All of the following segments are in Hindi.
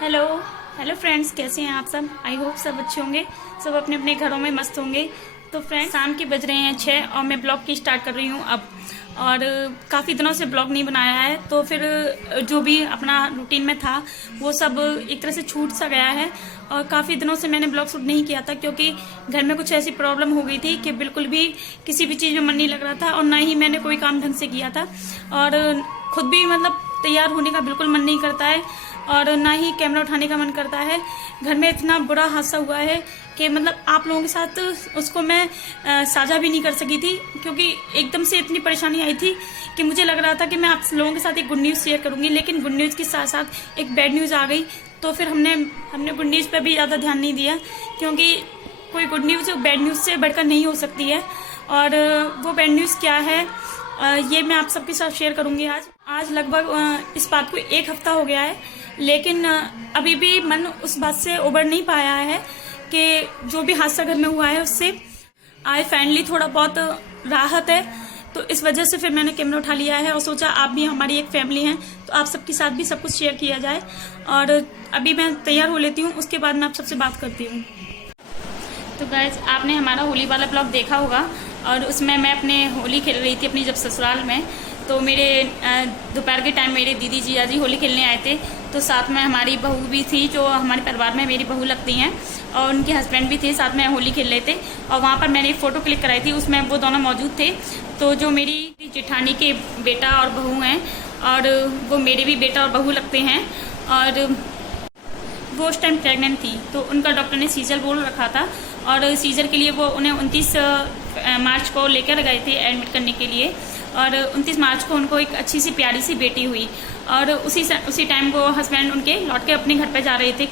हेलो हेलो फ्रेंड्स, कैसे हैं आप सब। आई होप सब अच्छे होंगे, सब अपने अपने घरों में मस्त होंगे। तो फ्रेंड्स, शाम के बज रहे हैं 6 और मैं ब्लॉग की स्टार्ट कर रही हूँ अब। और काफ़ी दिनों से ब्लॉग नहीं बनाया है, तो फिर जो भी अपना रूटीन में था वो सब एक तरह से छूट सा गया है। और काफ़ी दिनों से मैंने ब्लॉग शूट नहीं किया था, क्योंकि घर में कुछ ऐसी प्रॉब्लम हो गई थी कि बिल्कुल भी किसी भी चीज़ में मन नहीं लग रहा था, और ना ही मैंने कोई काम ढंग से किया था। और खुद भी मतलब तैयार होने का बिल्कुल मन नहीं करता है, और ना ही कैमरा उठाने का मन करता है। घर में इतना बुरा हादसा हुआ है कि मतलब आप लोगों के साथ उसको मैं साझा भी नहीं कर सकी थी, क्योंकि एकदम से इतनी परेशानी आई थी कि मुझे लग रहा था कि मैं आप लोगों के साथ एक गुड न्यूज़ शेयर करूंगी, लेकिन गुड न्यूज़ के साथ साथ एक बैड न्यूज़ आ गई। तो फिर हमने गुड न्यूज़ पे भी ज़्यादा ध्यान नहीं दिया, क्योंकि कोई गुड न्यूज़ बैड न्यूज़ से बढ़कर नहीं हो सकती है। और वो बैड न्यूज़ क्या है, ये मैं आप सबके साथ शेयर करूंगी आज लगभग इस बात को 1 हफ्ता हो गया है, लेकिन अभी भी मन उस बात से उबर नहीं पाया है कि जो भी हादसा घर में हुआ है उससे आज फाइनली थोड़ा बहुत राहत है। तो इस वजह से फिर मैंने कैमरा उठा लिया है और सोचा आप भी हमारी एक फैमिली हैं, तो आप सबके साथ भी सब कुछ शेयर किया जाए। और अभी मैं तैयार हो लेती हूँ, उसके बाद मैं आप सबसे बात करती हूँ। तो गाइस, आपने हमारा होली वाला ब्लॉग देखा होगा, और उसमें मैं अपने होली खेल रही थी अपनी जब ससुराल में। तो मेरे दोपहर के टाइम मेरे दीदी जीजा जी होली खेलने आए थे, तो साथ में हमारी बहू भी थी, जो हमारे परिवार में मेरी बहू लगती हैं, और उनके हस्बैंड भी थे, साथ में होली खेल रहे थे। और वहाँ पर मैंने एक फ़ोटो क्लिक कराई थी, उसमें वो दोनों मौजूद थे। तो जो मेरी जेठानी के बेटा और बहू हैं, और वो मेरे भी बेटा और बहू लगते हैं, और वो उस टाइम प्रेग्नेंट थी। तो उनका डॉक्टर ने सीजर बोल रखा था, और सीजर के लिए वो उन्हें 29 मार्च को लेकर गए थे एडमिट करने के लिए। और 29 मार्च को उनको एक अच्छी सी प्यारी सी बेटी हुई, और उसी टाइम को हस्बैंड उनके लौट के अपने घर पे जा रहे थे।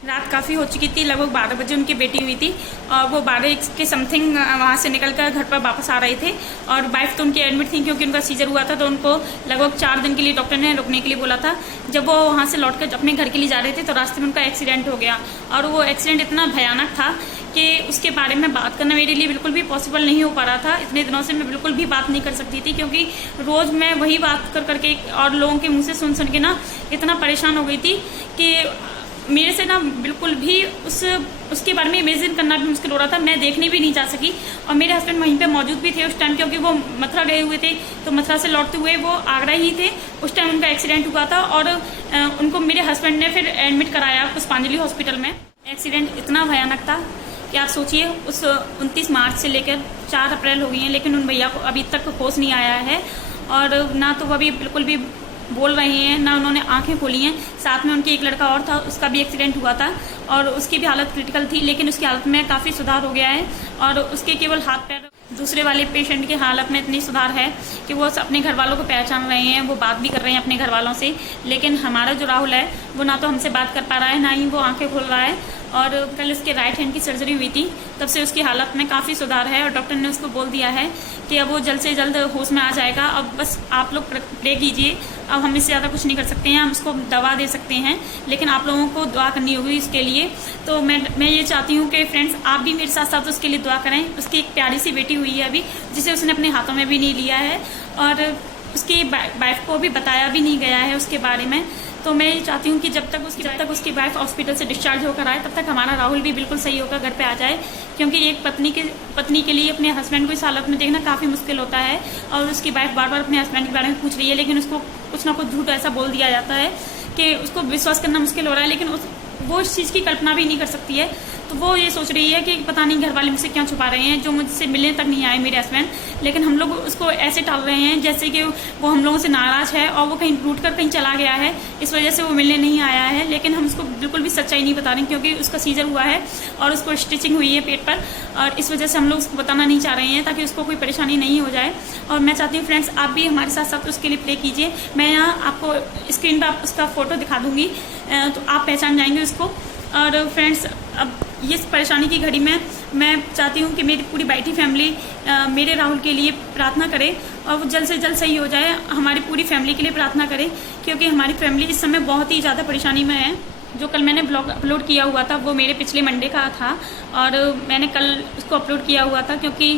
रात काफ़ी हो चुकी थी, लगभग 12 बजे उनकी बेटी हुई थी, और वो 12 के समथिंग वहाँ से निकलकर घर पर वापस आ रहे थे। और वाइफ तो उनकी एडमिट थी, क्योंकि उनका सीजर हुआ था, तो उनको लगभग 4 दिन के लिए डॉक्टर ने रुकने के लिए बोला था। जब वो वहाँ से लौटकर अपने घर के लिए जा रहे थे, तो रास्ते में उनका एक्सीडेंट हो गया। और वो एक्सीडेंट इतना भयानक था कि उसके बारे में बात करना मेरे लिए बिल्कुल भी पॉसिबल नहीं हो पा रहा था। इतने दिनों से मैं बिल्कुल भी बात नहीं कर सकती थी, क्योंकि रोज़ मैं वही बात कर करके और लोगों के मुँह से सुन के ना इतना परेशान हो गई थी कि मेरे से ना बिल्कुल भी उसके बारे में इमेजिन करना भी मुश्किल हो रहा था। मैं देखने भी नहीं जा सकी, और मेरे हस्बैंड वहीं पे मौजूद भी थे उस टाइम, क्योंकि वो मथुरा गए हुए थे। तो मथुरा से लौटते हुए वो आगरा ही थे, उस टाइम उनका एक्सीडेंट हुआ था। और उनको मेरे हस्बैंड ने फिर एडमिट कराया पुष्पांजलि हॉस्पिटल में। एक्सीडेंट इतना भयानक था कि आप सोचिए, उस 29 मार्च से लेकर 4 अप्रैल हो गई हैं, लेकिन उन भैया को अभी तक होश नहीं आया है। और ना तो वो अभी बिल्कुल भी बोल रहे हैं, ना उन्होंने आंखें खोली हैं। साथ में उनकी एक लड़का और था, उसका भी एक्सीडेंट हुआ था, और उसकी भी हालत क्रिटिकल थी, लेकिन उसकी हालत में काफ़ी सुधार हो गया है। और उसके केवल हाथ पैर, दूसरे वाले पेशेंट की हालत में इतनी सुधार है कि वो अपने घर वालों को पहचान रहे हैं, वो बात भी कर रहे हैं अपने घर वालों से। लेकिन हमारा जो राहुल है, वो ना तो हमसे बात कर पा रहा है, ना ही वो आंखें खोल रहा है। और कल उसके राइट हैंड की सर्जरी हुई थी, तब से उसकी हालत में काफ़ी सुधार है, और डॉक्टर ने उसको बोल दिया है कि अब वो जल्द से जल्द होश में आ जाएगा। अब बस आप लोग प्रे कीजिए, अब हम इससे ज़्यादा कुछ नहीं कर सकते हैं। हम उसको दवा दे सकते हैं, लेकिन आप लोगों को दुआ करनी होगी इसके लिए। तो मैं ये चाहती हूँ कि फ्रेंड्स, आप भी मेरे साथ साथ उसके लिए दुआ करें। उसकी एक प्यारी सी बेटी हुई है अभी, जिसे उसने अपने हाथों में भी नहीं लिया है, और उसकी वाइफ को भी बताया भी नहीं गया है उसके बारे में। तो मैं ये चाहती हूँ कि जब तक उसकी वाइफ हॉस्पिटल से डिस्चार्ज होकर आए, तब तक हमारा राहुल भी बिल्कुल सही होकर घर पे आ जाए, क्योंकि एक पत्नी के लिए अपने हस्बैंड को इस हालत में देखना काफ़ी मुश्किल होता है। और उसकी वाइफ बार बार अपने हस्बैंड के बारे में पूछ रही है, लेकिन उसको कुछ ना कुछ झूठ ऐसा बोल दिया जाता है कि उसको विश्वास करना मुश्किल हो रहा है, लेकिन वो इस चीज़ की कल्पना भी नहीं कर सकती है। तो वो ये सोच रही है कि पता नहीं घर वाले मुझसे क्यों छुपा रहे हैं, जो मुझसे मिलने तक नहीं आए मेरे हस्बैंड। लेकिन हम लोग उसको ऐसे टाल रहे हैं जैसे कि वो हम लोगों से नाराज़ है, और वो कहीं रूट कर कहीं चला गया है, इस वजह से वो मिलने नहीं आया है। लेकिन हम उसको बिल्कुल भी सच्चाई नहीं बता रहे, क्योंकि उसका सीजर हुआ है और उसको स्टिचिंग हुई है पेट पर, और इस वजह से हम लोग उसको बताना नहीं चाह रहे हैं, ताकि उसको कोई परेशानी नहीं हो जाए। और मैं चाहती हूँ फ्रेंड्स, आप भी हमारे साथ साथ उसके लिए प्रे कीजिए। मैं यहाँ आपको स्क्रीन पर उसका फ़ोटो दिखा दूँगी, तो आप पहचान जाएंगे उसको। और फ्रेंड्स, अब इस परेशानी की घड़ी में मैं चाहती हूँ कि मेरी पूरी बैठी फैमिली मेरे राहुल के लिए प्रार्थना करे, और वो जल्द से जल्द सही हो जाए। हमारी पूरी फैमिली के लिए प्रार्थना करे, क्योंकि हमारी फैमिली इस समय बहुत ही ज़्यादा परेशानी में है। जो कल मैंने ब्लॉग अपलोड किया हुआ था, वो मेरे पिछले मंडे का था, और मैंने कल उसको अपलोड किया हुआ था, क्योंकि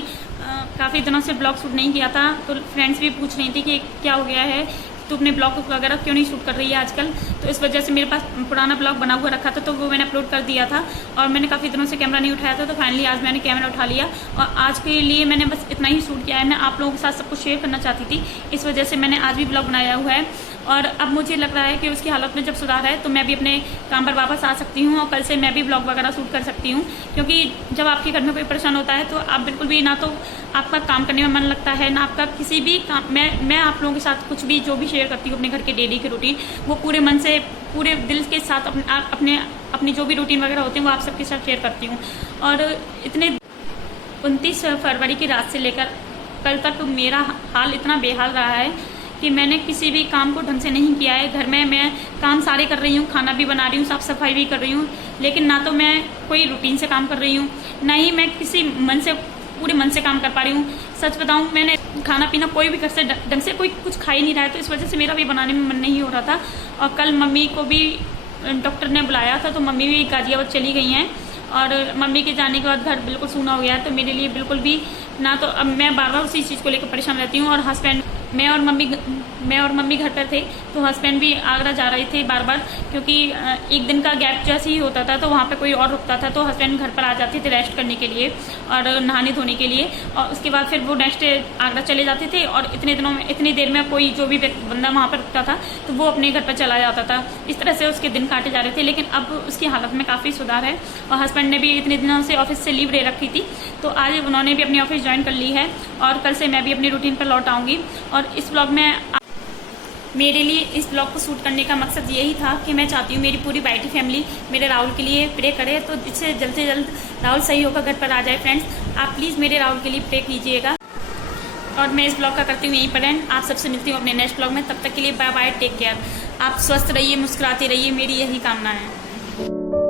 काफ़ी दिनों से ब्लॉग शूट नहीं किया था। तो फ्रेंड्स भी पूछ रही थी कि क्या हो गया है, तू अपने ब्लॉग वगैरह क्यों नहीं शूट कर रही है आजकल। तो इस वजह से मेरे पास पुराना ब्लॉग बना हुआ रखा था, तो वो मैंने अपलोड कर दिया था और मैंने काफ़ी दिनों से कैमरा नहीं उठाया था। तो फाइनली आज मैंने कैमरा उठा लिया और आज के लिए मैंने बस इतना ही शूट किया है। मैं आप लोगों के साथ सब कुछ शेयर करना चाहती थी, इस वजह से मैंने आज भी ब्लॉग बनाया हुआ है। और अब मुझे लग रहा है कि उसकी हालत में जब सुधार है तो मैं भी अपने काम पर वापस आ सकती हूँ और कल से मैं भी ब्लॉग वगैरह शूट कर सकती हूँ। क्योंकि जब आपके घर में कोई परेशान होता है तो आप बिल्कुल भी ना तो आपका काम करने में मन लगता है, ना आपका किसी भी काम। मैं आप लोगों के साथ कुछ भी जो भी शेयर करती हूँ अपने घर के डेली के रूटीन, वो पूरे मन से पूरे दिल के साथ अपनी जो भी रूटीन वगैरह होते हैं वो आप सबके साथ शेयर करती हूँ। और इतने 29 फरवरी की रात से लेकर कल तक मेरा हाल इतना बेहाल रहा है कि मैंने किसी भी काम को ढंग से नहीं किया है। घर में मैं काम सारे कर रही हूँ, खाना भी बना रही हूँ, साफ सफाई भी कर रही हूँ, लेकिन ना तो मैं कोई रूटीन से काम कर रही हूँ, ना ही मैं किसी पूरे मन से काम कर पा रही हूँ। सच बताऊँ, मैंने खाना पीना कोई भी घर से ढंग से कोई कुछ खा ही नहीं रहा है, तो इस वजह से मेरा भी बनाने में मन नहीं हो रहा था। और कल मम्मी को भी डॉक्टर ने बुलाया था, तो मम्मी भी गाजियाबाद चली गई हैं और मम्मी के जाने के बाद घर बिल्कुल सूना हो गया है। तो मेरे लिए बिल्कुल भी ना तो अब मैं बार बार उसी चीज़ को लेकर परेशान रहती हूँ। और हस्बैंड मैं और मम्मी घर पर थे, तो हस्बैंड भी आगरा जा रहे थे बार बार, क्योंकि एक दिन का गैप जैसे ही होता था तो वहाँ पे कोई और रुकता था, तो हस्बैंड घर पर आ जाते थे रेस्ट करने के लिए और नहाने धोने के लिए, और उसके बाद फिर वो नेक्स्ट आगरा चले जाते थे। और इतनी देर में कोई जो भी बंदा वहाँ पर रुकता था तो वो अपने घर पर चला जाता था। इस तरह से उसके दिन काटे जा रहे थे, लेकिन अब उसकी हालत में काफ़ी सुधार है। और हस्बैंड ने भी इतने दिनों से ऑफिस से लीव ले रखी थी, तो आज उन्होंने भी अपनी ऑफिस ज्वाइन कर ली है और कल से मैं भी अपनी रूटीन पर लौट आऊँगी। और इस ब्लॉग में मेरे लिए इस ब्लॉग को शूट करने का मकसद यही था कि मैं चाहती हूँ मेरी पूरी बाइटी फैमिली मेरे राहुल के लिए प्रे करे, तो जिससे जल्द से जल्द राहुल सही होकर घर पर आ जाए। फ्रेंड्स, आप प्लीज़ मेरे राहुल के लिए प्रे कीजिएगा। और मैं इस ब्लॉग का करती हूँ यहीं पर एंड। आप सबसे मिलती हूँ अपने नेक्स्ट ब्लॉग में, तब तक के लिए बाय बाय, टेक केयर। आप स्वस्थ रहिए, मुस्कुराते रहिए, मेरी यही कामना है।